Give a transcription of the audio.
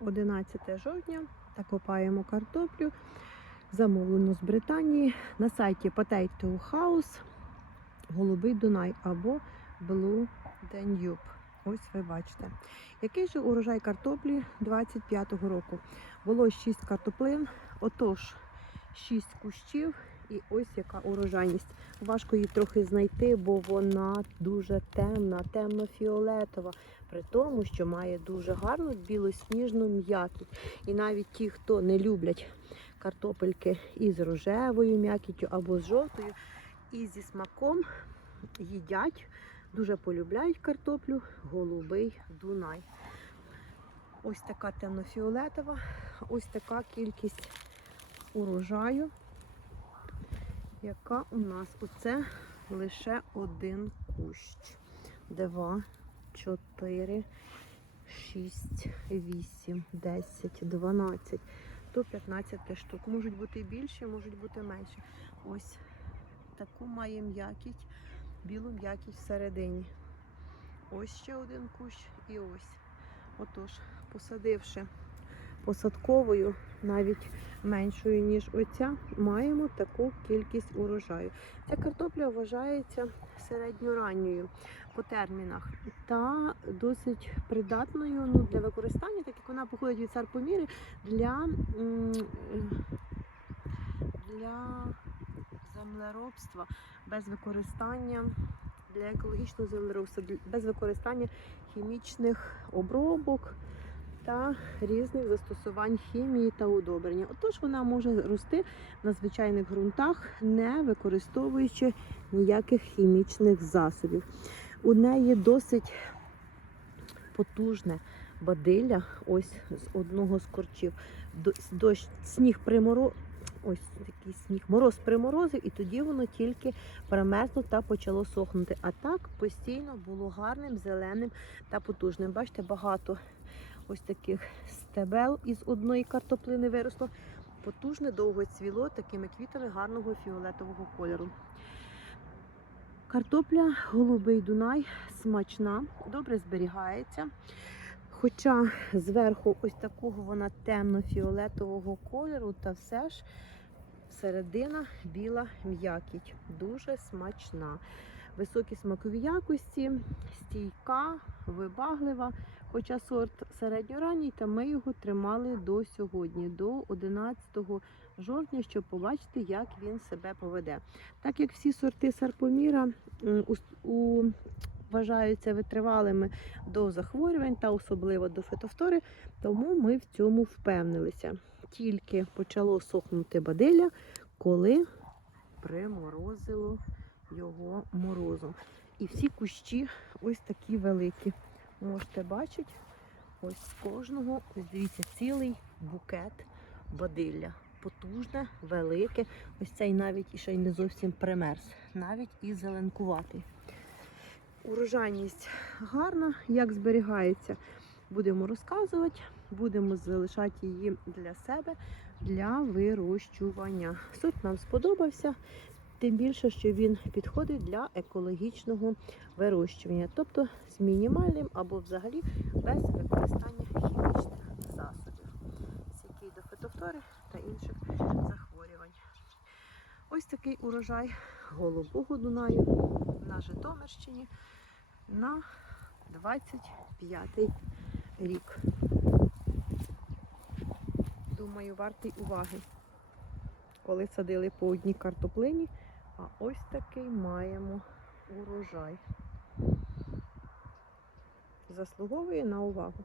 11 жовтня та копаємо картоплю. Замовлено з Британії на сайті Potato House Голубий Дунай або Blue Danube. Ось ви бачите. Який же урожай картоплі 25-го року? Було 6 картоплин, отож 6 кущів, і ось яка урожайність. Важко її трохи знайти, бо вона дуже темна, темно-фіолетова, при тому, що має дуже гарну білосніжну м'якість. І навіть ті, хто не люблять картопельки із рожевою м'якіттю або з жовтою, і зі смаком їдять, дуже полюбляють картоплю голубий Дунай. Ось така темно-фіолетова, ось така кількість урожаю, яка у нас оце лише один кущ. Два, чотири, шість, вісім, десять, дванадцять. До 15 штук. Можуть бути більше, можуть бути менше. Ось таку має м'якість, білу м'якість всередині. Ось ще один кущ і ось. Отож, посадивши посадковою, навіть меншою, ніж оця, маємо таку кількість урожаю. Ця картопля вважається середньоранньою по термінах та досить придатною ну, для використання, так як вона походить від сарпоміри для, для землеробства без використання для екологічного землеробства, без використання хімічних обробок та різних застосувань хімії та удобрення. Отож, вона може рости на звичайних ґрунтах, не використовуючи ніяких хімічних засобів. У неї досить потужне бадилля, ось з одного з корчів. Дощ, сніг приморо... Ось такий сніг, мороз приморозив, і тоді воно тільки примерзло та почало сохнути. А так постійно було гарним, зеленим та потужним. Бачите, багато ось таких стебел із одної картоплини виросло. Потужне, довго цвіло такими квітами гарного фіолетового кольору. Картопля голубий Дунай смачна, добре зберігається. Хоча зверху ось такого вона темно-фіолетового кольору, та все ж середина біла м'якіть. Дуже смачна. Високі смакові якості, стійка, вибаглива. Хоча сорт середньоранній, та ми його тримали до сьогодні, до 11 жовтня, щоб побачити, як він себе поведе. Так як всі сорти сарпоміра у, вважаються витривалими до захворювань та особливо до фитофтори, тому ми в цьому впевнилися. Тільки почало сохнути бадилля, коли приморозило його морозом. І всі кущі ось такі великі. Можете бачити, ось з кожного, ось дивіться, цілий букет бадилля. Потужне, велике. Ось цей навіть і ще й не зовсім примерз, навіть і зеленкуватий. Урожайність гарна, як зберігається, будемо розказувати, будемо залишати її для себе для вирощування. Сорт нам сподобався, тим більше, що він підходить для екологічного вирощування, тобто з мінімальним або взагалі без використання хімічних засобів, стійкий до фитофтори та інших захворювань. Ось такий урожай голубого Дунаю на Житомирщині на 25 рік. Думаю, вартий уваги. Коли садили по одній картоплині, а ось такий маємо урожай. Заслуговує на увагу.